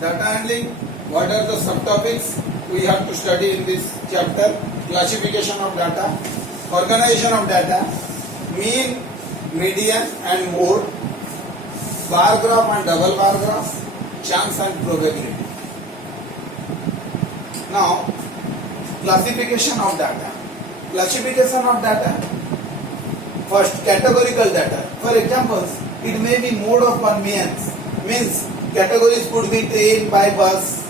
Data handling. What are the subtopics we have to study in this chapter? Classification of data, organization of data, mean, median and mode, bar graph and double bar graph, chance and probability. Now, classification of data. Classification of data. First, categorical data. For example, it may be mode of conveyance. Means categories could be train, by bus,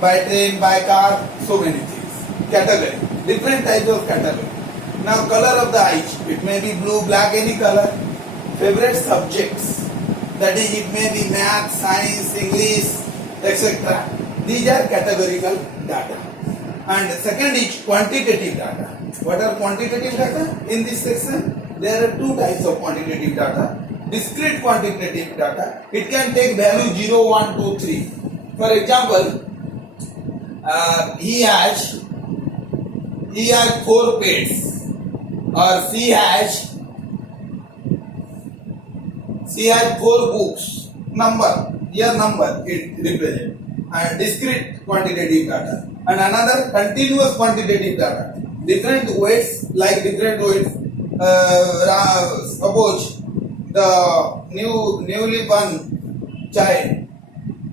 by train, by car, so many things. Category. Different types of category. Now, color of the eyes. It may be blue, black, any color. Favorite subjects. That is, it may be math, science, English, etc. These are categorical data. And second is quantitative data. What are quantitative data? In this section, there are two types of quantitative data. Discrete quantitative data. It can take value 0, 1, 2, 3. For example, he has 4 pets, or she has 4 books. Number it represents. And discrete quantitative data. And another continuous quantitative data. Different weights, like different weights. Suppose the newly born child,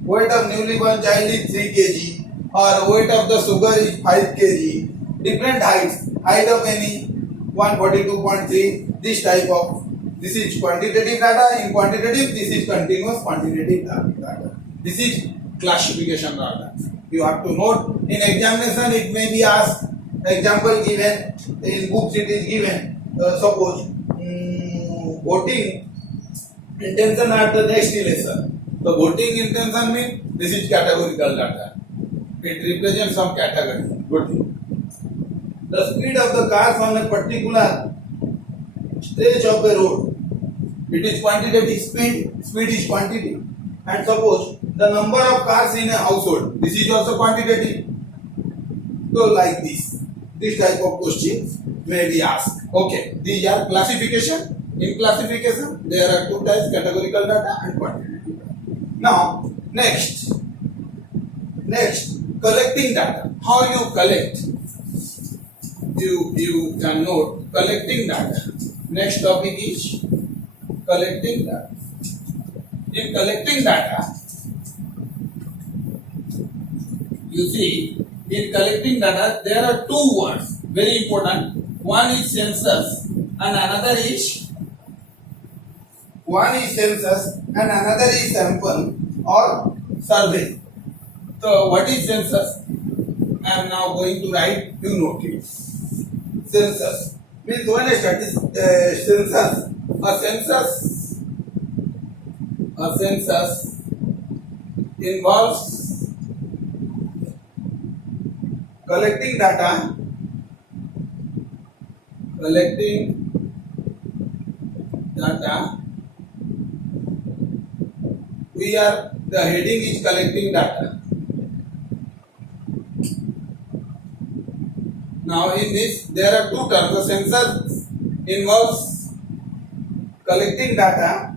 weight of newly born child is 3 kg, or weight of the sugar is 5 kg. Different heights, height of any 142.3. This is quantitative data. In quantitative, this is continuous quantitative data. This is classification data. You have to note. In examination, it may be asked. Example given in books. It is given. Suppose voting intention at the next election. The voting intention means this is categorical data. It represents some category. Good. The speed of the cars on a particular stretch of a road. It is quantitative. Speed is quantity. And suppose the number of cars in a household. This is also quantitative. So like this type of questions may be asked. Okay, these are classification. In classification, there are two types: categorical data and quantitative data. Now, next, collecting data. How you collect? You can note collecting data. Next topic is collecting data. In collecting data, you see, in collecting data, there are two words, very important. One is census and another is sample or survey. So, what is census? I am now going to write, you note it. Census means when I study a census involves collecting data. The heading is collecting data. Now in this there are two terms. The census involves collecting data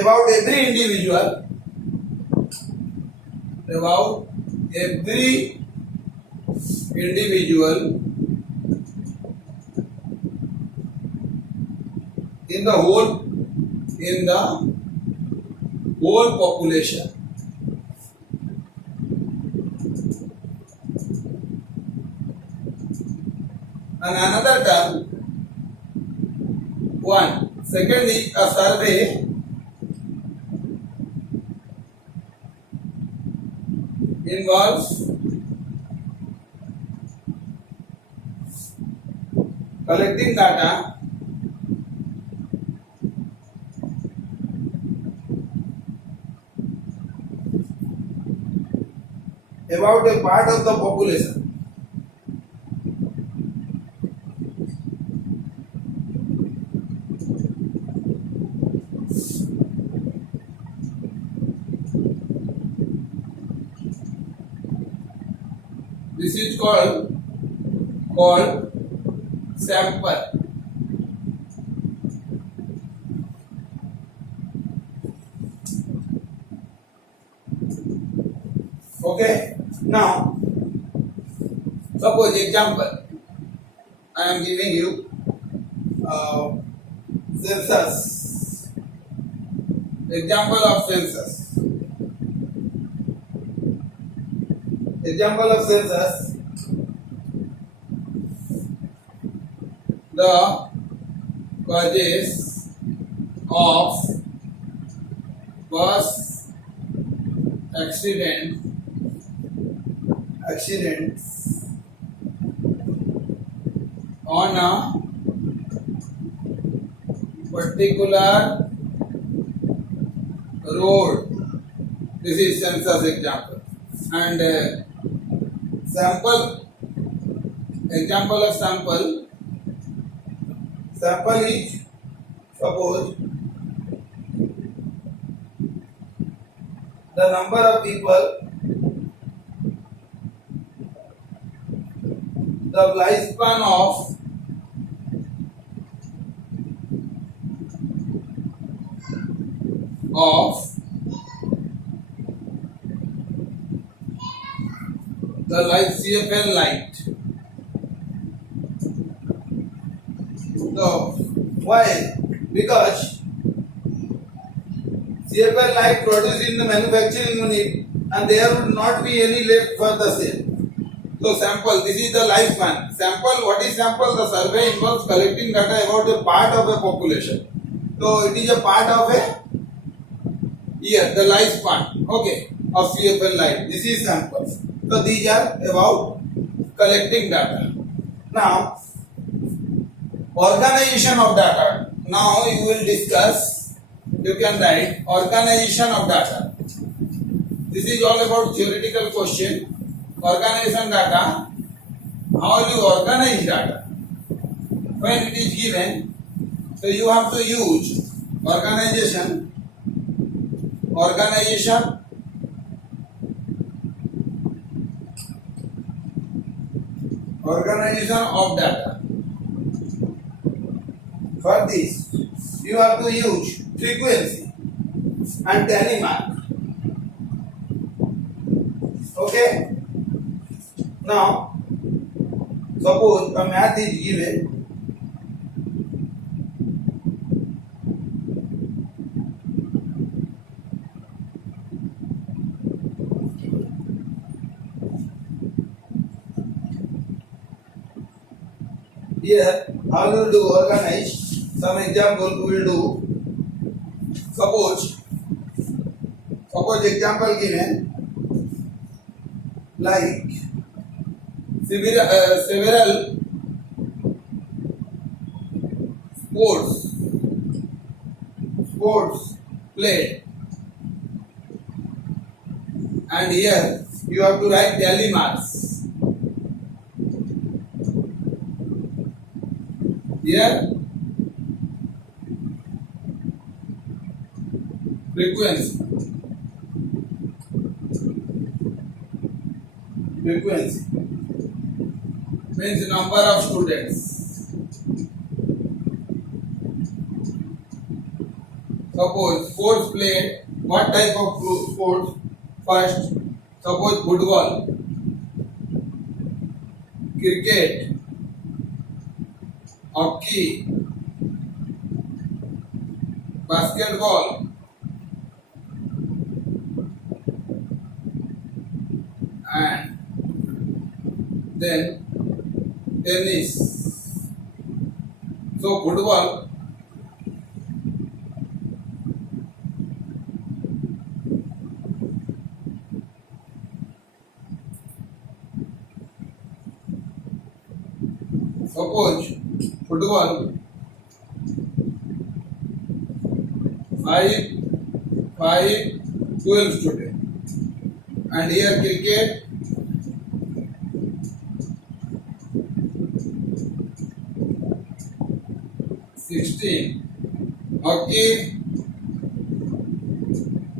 about every individual, in the whole population. And another term, second is a survey involves collecting data about a part of the population. This is called sample. Okay. Now, suppose example, I am giving you census. Example of census. Example of census. The causes of bus accidents on a particular road. This is census example. And sample, example of sample is, suppose the number of people, the lifespan of the light CFL light. So why? Because CFL light produced in the manufacturing unit and there would not be any left for the sale. So sample, this is the lifespan. Sample, what is sample? The survey involves collecting data about a part of a population. So it is a part of a year, the lifespan, okay, of CFL light. This is samples. So these are about collecting data. Now, organization of data. Now you will discuss, you can write organization of data. This is all about theoretical question. Organization data. How will you organize data? When it is given, so you have to use organization of data. For this, you have to use frequency and tally mark. Okay. Now, suppose a math is given. Here, how will do organize? Some example we will do. Suppose example given like several sports played, and here you have to write tally marks. Here frequency means number of students. Suppose sports played, what type of sports? First, suppose football, cricket, hockey, basketball, and then tennis. So football, suppose football 12 students, and here cricket 16, hockey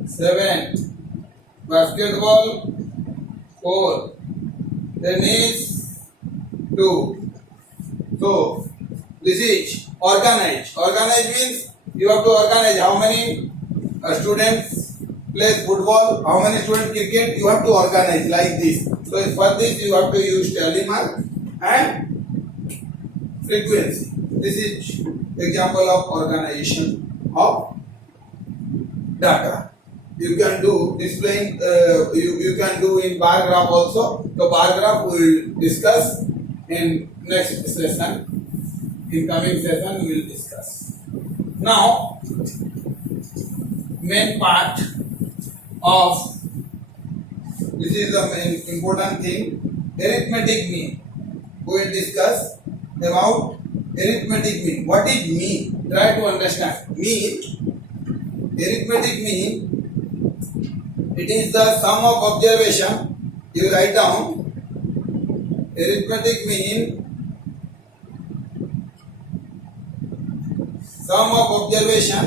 7, basketball 4, tennis 2. So this is organize. Organize means you have to organize how many students plays football, how many students cricket, you have to organize like this. So for this you have to use tally mark and frequency. This is example of organization of data. You can do displaying, you can do in bar graph also. The bar graph we will discuss in next session. In coming session we will discuss. Now, main part of this is the main important thing, arithmetic mean. We will discuss about arithmetic mean. What is mean? Try to understand. Mean, arithmetic mean, it is the sum of observation. You write down arithmetic mean, sum of observation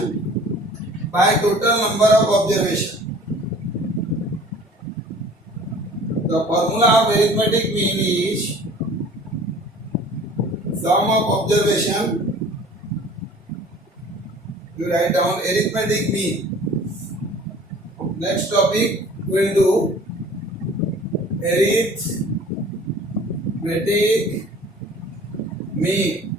by total number of observation. The formula of arithmetic mean is sum of observation. You write down arithmetic mean. Next topic we will do arithmetic mean.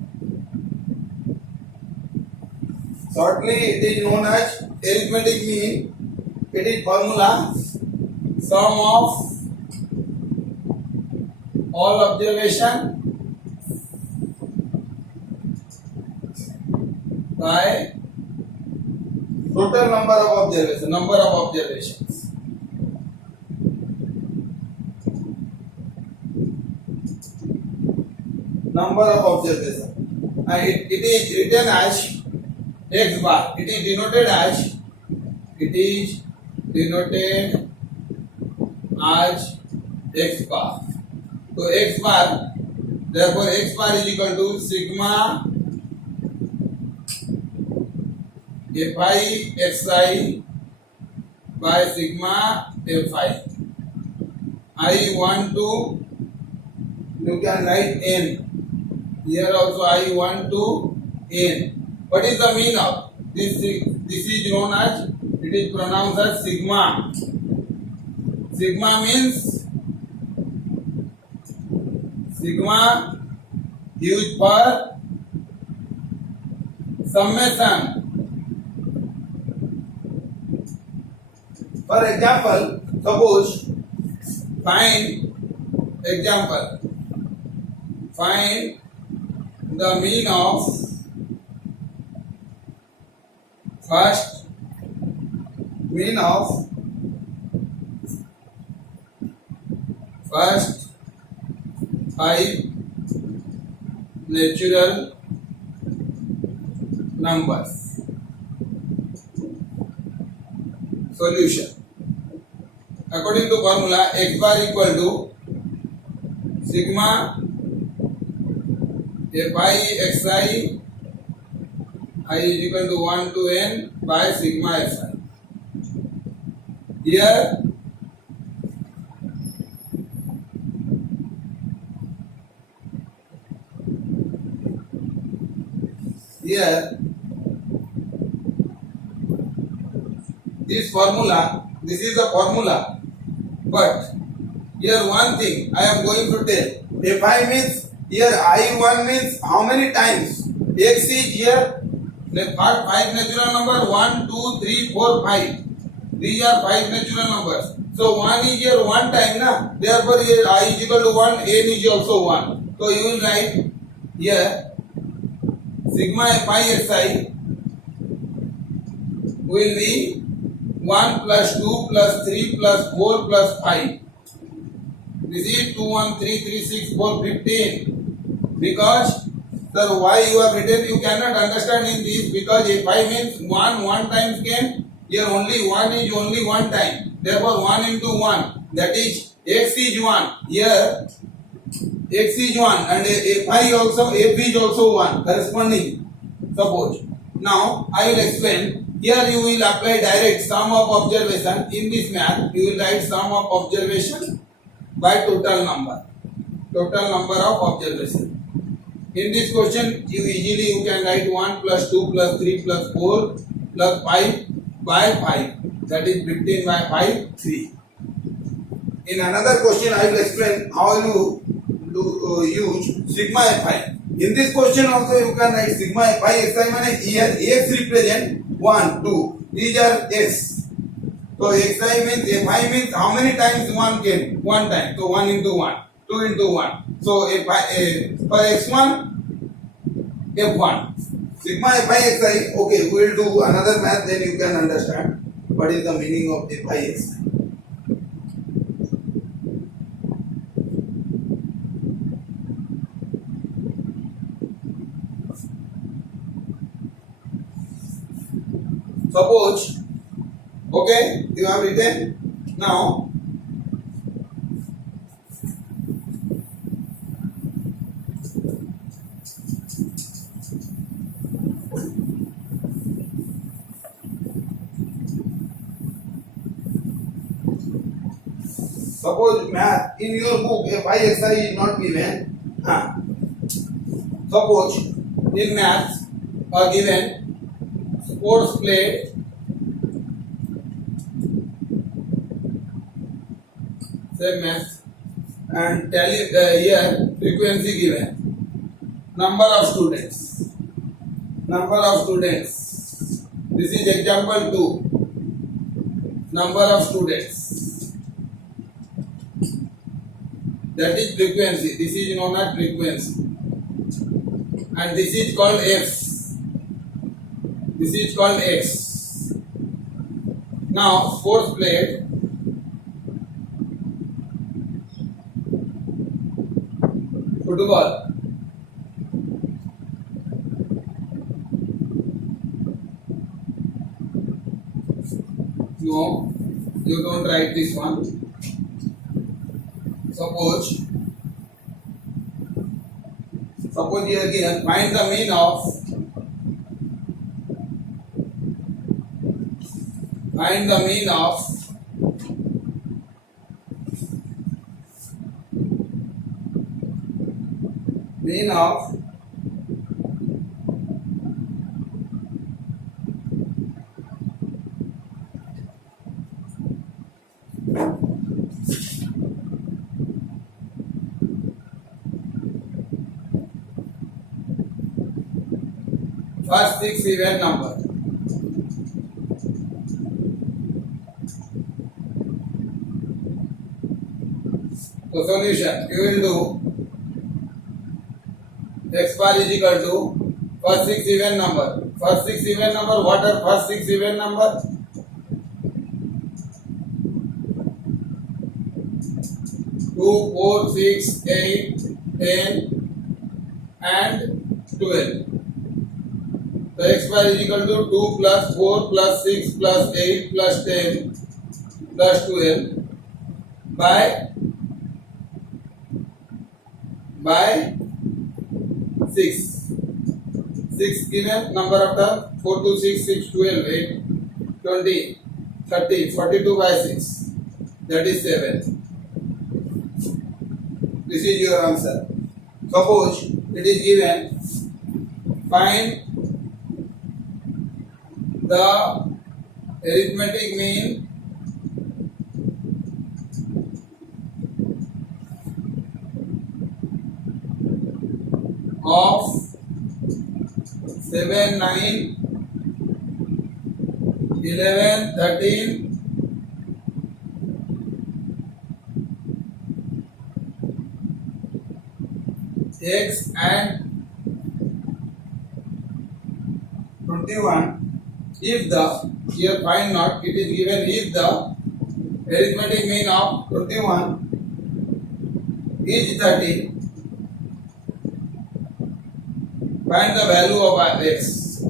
Shortly it is known as arithmetic mean. It is formula sum of all observation by total number of observations. Number of observations. Number of observations. And it is written as x bar. It is denoted as x bar. So x bar, therefore x bar is equal to sigma fi xi by sigma fi. I want to, you can write n. Here also I want to n. What is the mean of this? This is known as, it is pronounced as sigma. Sigma means sigma used for summation. For example, suppose find the mean of first five natural numbers. Solution. According to formula, x bar equal to sigma fi xi I is equal to 1 to n by sigma xi. Here this formula, this is the formula, but here one thing I am going to tell. Fi means, here I1 means how many times? X is here, the five natural number 1, 2, 3, 4, 5. These are 5 natural numbers. So 1 is here one time, na? Therefore here I is equal to 1, n is also 1. So you will write here sigma fi xi will be 1 plus 2 plus 3 plus 4 plus 5. This is 2, 1, 3, 3, 6, 4, 15. Because, sir, why you have written, you cannot understand in this, because if I means 1 times came, here only 1 is only one time. Therefore 1 into 1, that is x is 1. Here x is 1 and fi also, f is also 1 corresponding. Suppose. Now I will explain. Here you will apply direct sum of observation. In this math you will write sum of observation by total number of observation. In this question you can write 1 plus 2 plus 3 plus 4 plus 5 by 5. that is 15 by 5, 3. In another question, I will explain how you use sigma fi. In this question also you can write sigma fi xi means here x represent 1, 2. These are x. So xi means fi means how many times 1 came? 1 time. So 1 into 1, 2 into 1. So for x1, f1. Sigma fi xi. Okay, we will do another math, then you can understand what is the meaning of fi xi. Suppose, okay, you have written. Now, suppose math in your book fi xi is not given. Suppose in math are given sports plate, same math, and tally here frequency given, number of students. This is example 2. Number of students, that is frequency. This is known as frequency, and this is called f. This is called x. Now sports plate, football. No, you don't write this one. Suppose here again find the mean of first 6 even number. So solution, you will do x bar is equal to first 6 even number. First 6 even number, what are first 6 even number? 2, 4, 6, 8, 10 and 12. So x bar is equal to 2 plus 4 plus 6 plus 8 plus 10 plus 12 by 6. 6 given, number of terms 4 to 6, 6, 12, 8, 20, 30, 42 by 6. That is 7. This is your answer. Suppose it is given, find the arithmetic mean of 7, 9, 11, 13, x and 21. If the, here find not, it is given if the arithmetic mean of 21 is 30, find the value of x.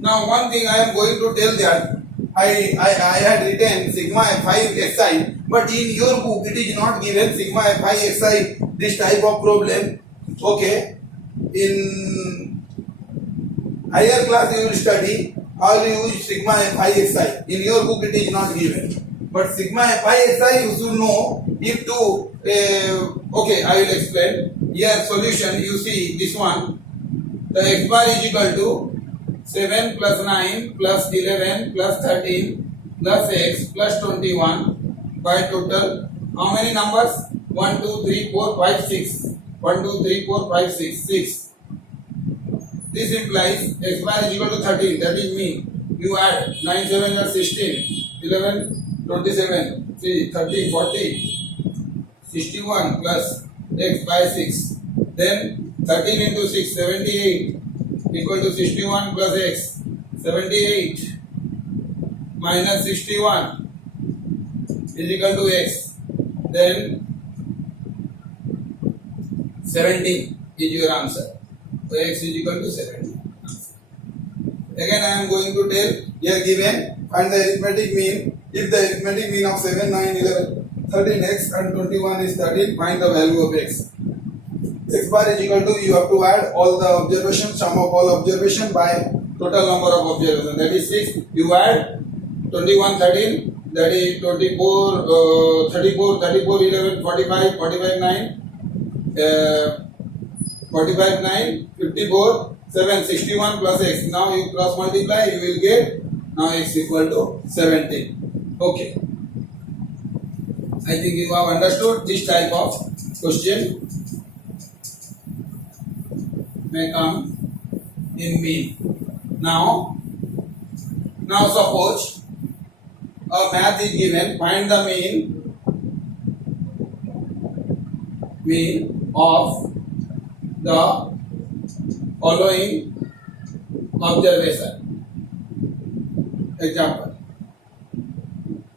Now one thing I am going to tell that I had written sigma fi xi, but in your book it is not given sigma fi xi, this type of problem. Okay, in higher class you will study how you use sigma fi xi. In your book it is not given, but sigma fi xi you should know. If to okay, I will explain. Here solution, you see this one, the x bar is equal to 7 plus 9 plus 11 plus 13 plus x plus 21 by total how many numbers? 1, 2, 3, 4, 5, 6. 1, 2, 3, 4, 5, 6. 6. This implies x bar is equal to 13. That is mean you add 9, 7 are 16, 11, 27, 3, 30, 40, 61 plus x by 6. Then 13 into 6, 78 equal to 61 plus x. 78 minus 61 is equal to x. Then 17 is your answer. So x is equal to 17. Again I am going to tell here given find the arithmetic mean. If the arithmetic mean of 7, 9, 11, 13x and 21 is 13, find the value of x. X bar is equal to, you have to add all the observations, sum of all observation by total number of observations. That is 6. You add 21, 13, that is 24, 34, 34, 11, 45, 45, 9, 45, 9, 54, 7, 61 plus x. Now you cross multiply, you will get now x equal to 17. Okay. I think you have understood this type of question may come in mean. Now suppose a math is given, find the mean of the following observation. Example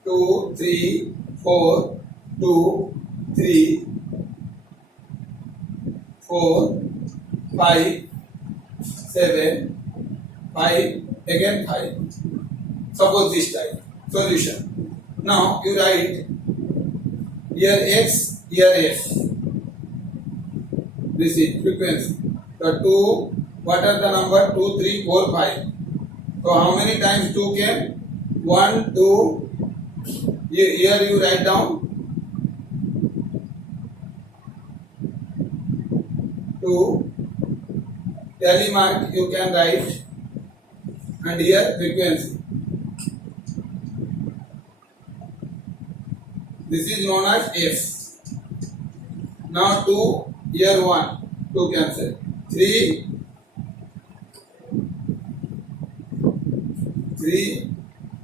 2, 3, 4, 2, 3, 4, 5, 7, 5, again 5. Suppose this type. Solution. Now you write here x, here f. This is frequency. So 2, what are the number? 2, 3, 4, 5. So how many times 2 came? 1, 2. Here you write down 2. Tally mark you can write, and here frequency. This is known as f. Now 2, here 1, 2 cancel. 3,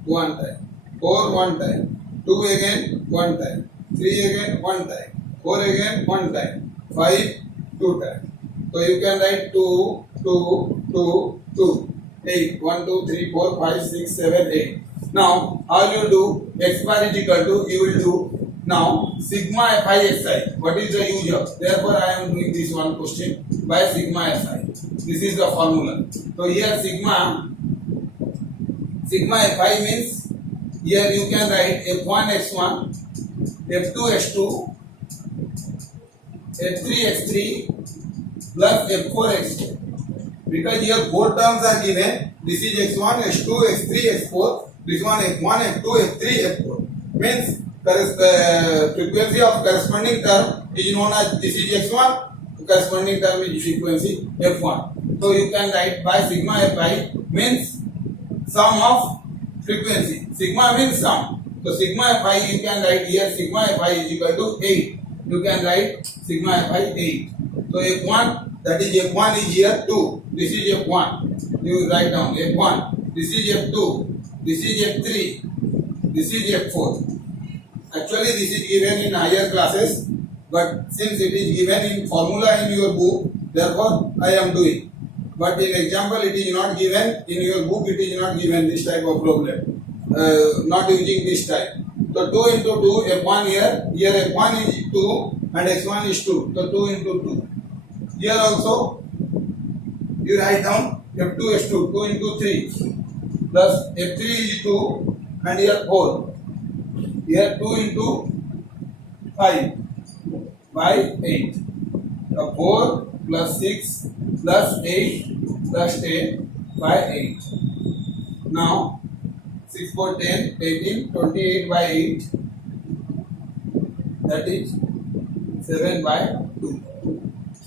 1 time. 4, 1 time. 2 again, 1 time. 3 again, 1 time. 4 again, 1 time. 5, 2 times. So you can write 2, 2, 2, 2. 8. 1, 2, 3, 4, 5, 6, 7, 8. Now, how you do? X bar is equal to, you will do now sigma fi xi. What is the use of? Therefore, I am doing this one question by sigma fi. This is the formula. So here sigma fi means, here you can write f1 x1, f2 x2, f3 x3 plus f4 x4. Because here 4 terms are given. This is x1, x2, x3, x4. This one f1, f2, f3, f4. Means frequency of corresponding term is known as, this is x1, corresponding term is frequency f1. So you can write by sigma fi means sum of frequency. Sigma means sum. So sigma fi you can write here, sigma fi is equal to 8. You can write sigma fi 8. So f1, that is f1 is here 2. This is f1. You write down f1. This is f2. This is f3. This is f4. Actually this is given in higher classes, but since it is given in formula in your book, therefore I am doing. But in example it is not given in your book, it is not given this type of problem. Not using this type. So 2 into 2, f1 here f1 is 2 and x1 is 2. So 2 into 2. Here also you write down f2 is 2, 2 into 3 plus f3 is 2 and here 4. Here 2 into 5 by 8. So 4 plus 6 plus 8 plus 10 by 8. Now 6 for 10, 18, 28 by 8. That is 7 by 2.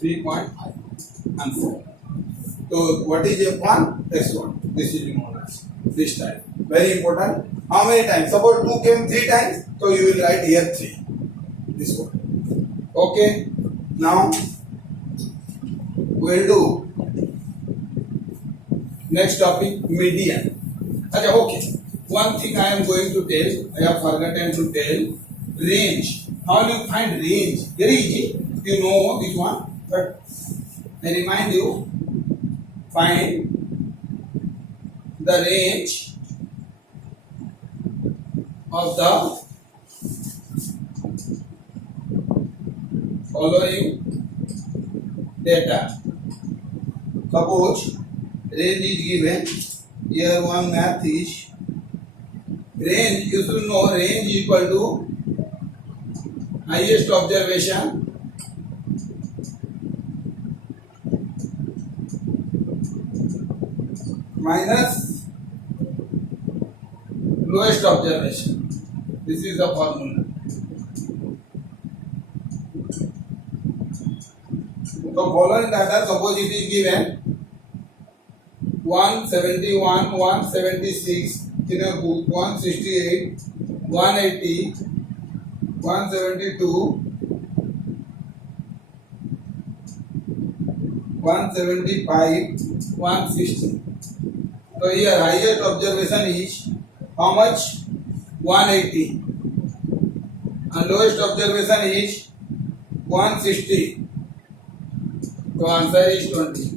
3.5. Answer. So what is F1? S1. This is known as this type. Very important. How many times? Suppose 2 came 3 times, so you will write here 3. This one. Okay. Now we'll do next topic, median. Okay. One thing I am going to tell, I have forgotten to tell, range. How do you find range? Very easy. You know this one, but I remind you, find the range of the following data. Suppose range is given. Here one math is range. You should know range equal to highest observation minus lowest observation. This is the formula. So following data, suppose it is given 171, 176, 168, 180, 172, 175, 160. So here highest observation is how much? 180. And lowest observation is 160. So answer is 20.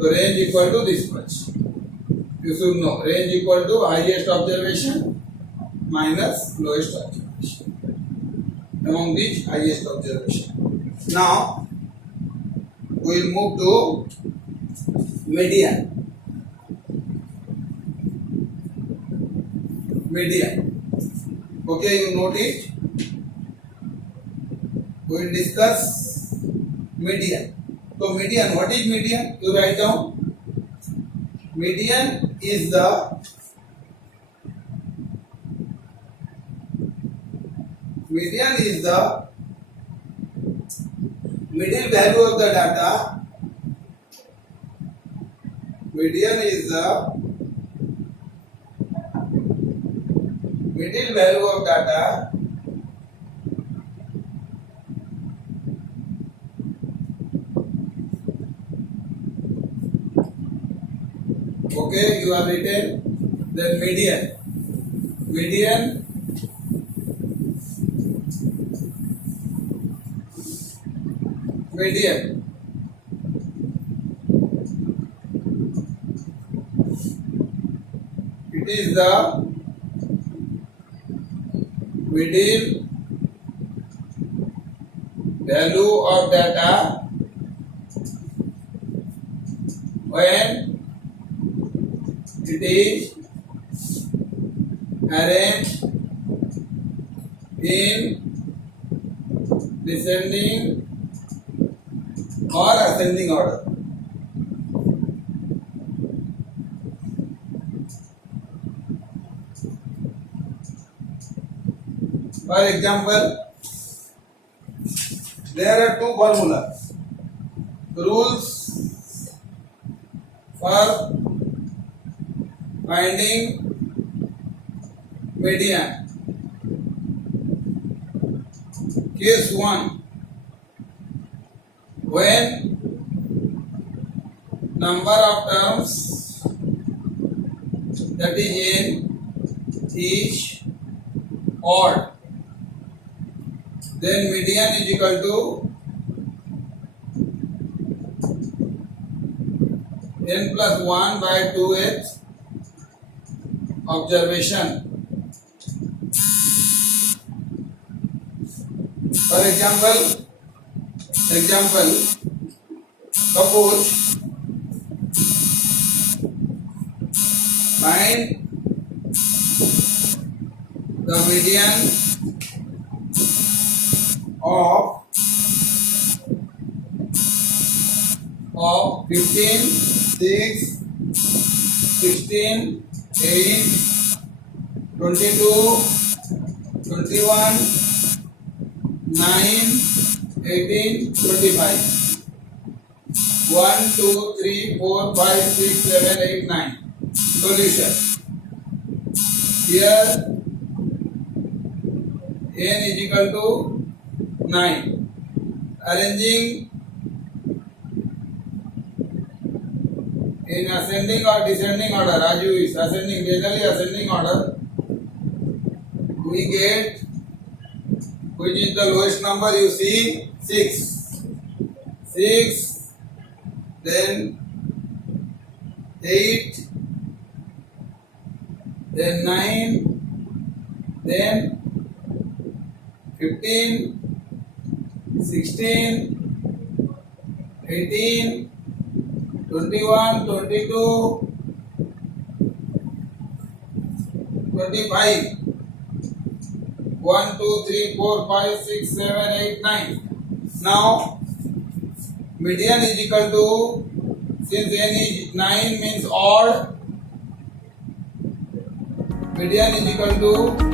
So range equal to this much. You should know range equal to highest observation minus lowest observation. Among these highest observation. Now we will move to median. Median. Okay, you note it. We will discuss median. So median, what is median? You write down. Median is the middle value of the data. Median is the middle value of data okay, you have written then median. Median it is the middle value of data when it is arranged in descending or ascending order. For example, there are two formulas. Rules for finding median. Case 1, when number of terms that is n is odd, then median is equal to n plus 1 by 2th observation. For example, suppose find the median of 15, 6, 16, 8, 22, 21, 9, 18, 25. 1, 2, 3, 4, 5, 6, 7, 8, 9. Solution. Here n is equal to 9. Arranging in ascending or descending order. Raju is ascending, generally ascending order. We get, which is the lowest number you see? 6. 6, then 8, then 9, then 15, 16, 18, 21, 22, 25. 1, 2, 3, 4, 5, 6, 7, 8, 9. Now, median is equal to, since n is 9 means odd, median is equal to